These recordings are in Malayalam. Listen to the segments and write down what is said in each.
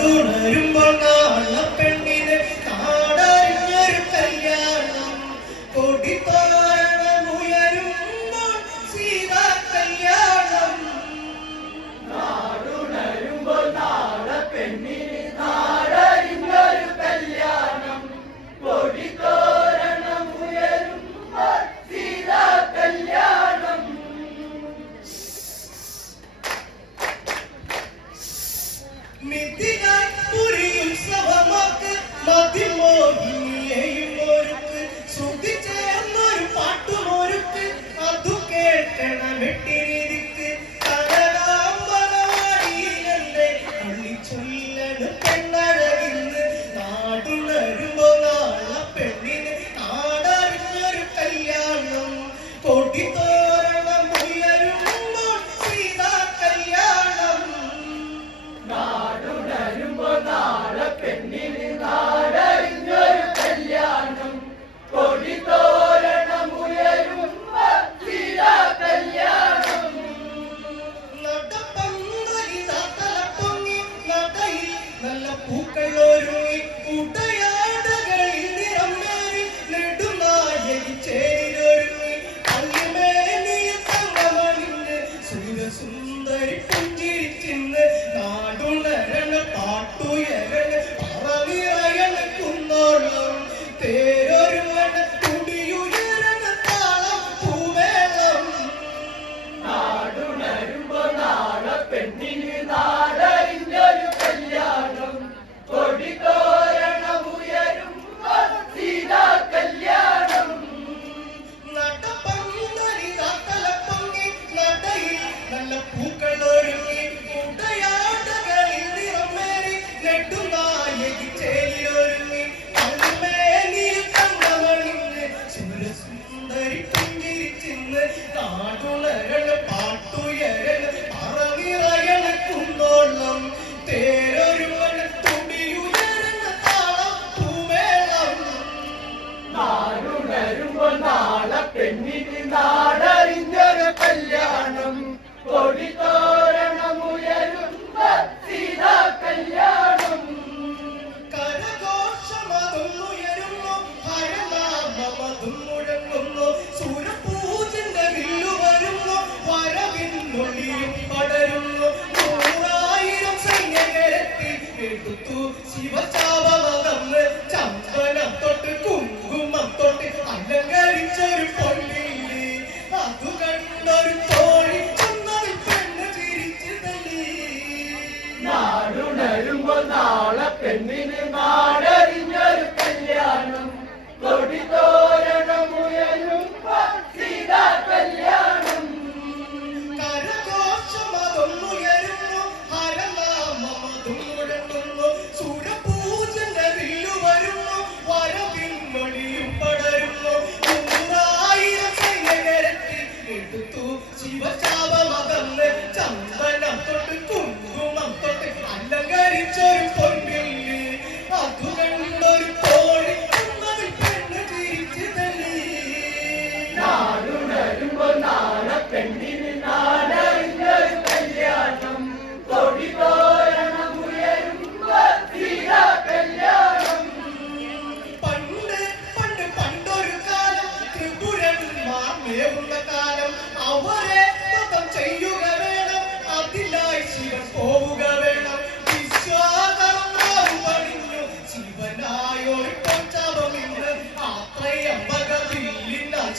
തുടരുമ്പോൾ നാം 多远？പെണ്ണിന് നാടറിഞ്ഞൊരു കല്യാണം. കൊടിത്തോരണം ഉയരും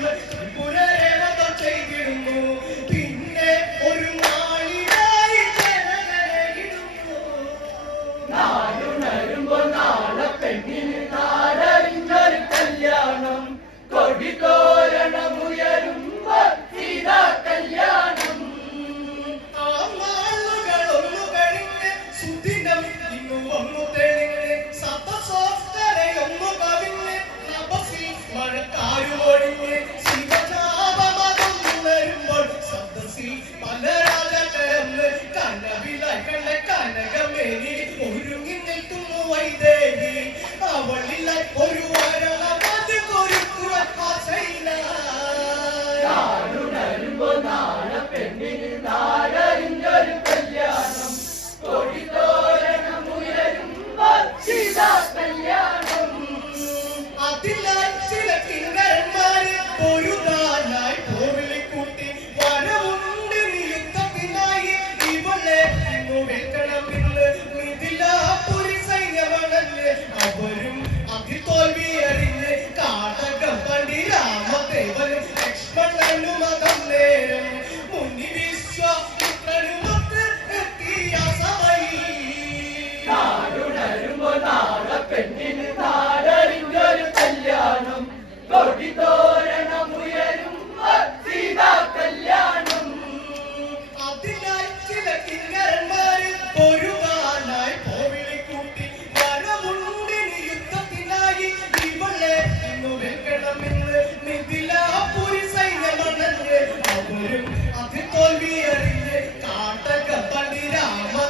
Let's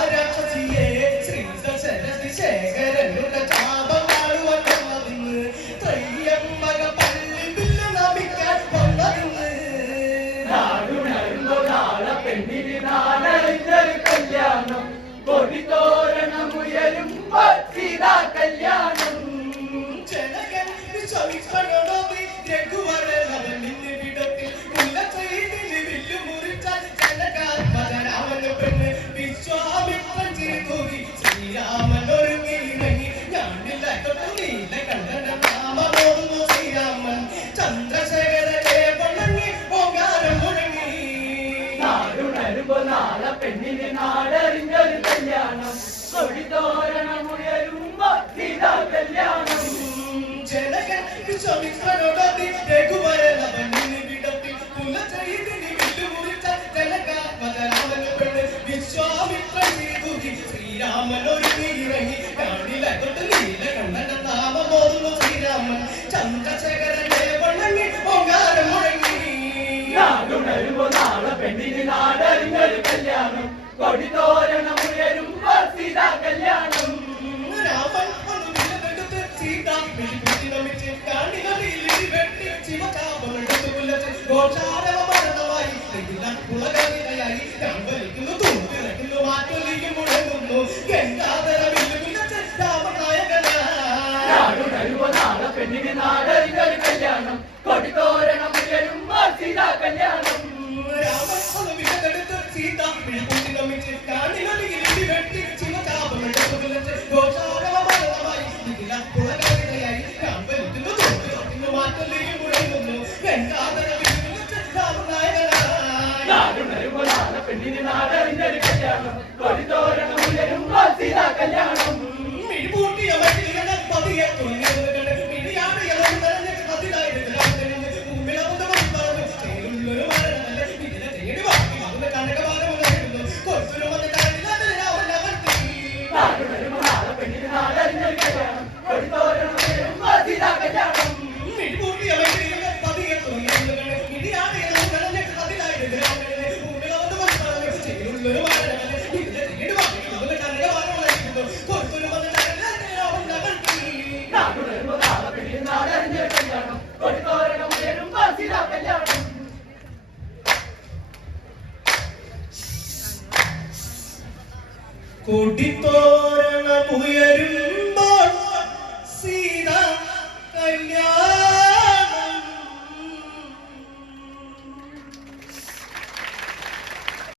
I got to have to വരുമോ നാളെ പെണ്ണിന് നാടറിഞ്ഞൊരു കല്യാണം? കൊടിതോരണം ഉയരും സീതാ കല്യാണം. രാമൻ സീതാ പെണ്ണിന് നാടറിഞ്ഞൊരു കല്യാണം? കൊടിതോരണം സീതാ കല്യാണം. പെണ്ണിന് നാടറിഞ്ഞൊരു കല്യാണം. കൊടിതോരണം മുയലും കല്യാണം. കൊടിത്തോരണമുയരും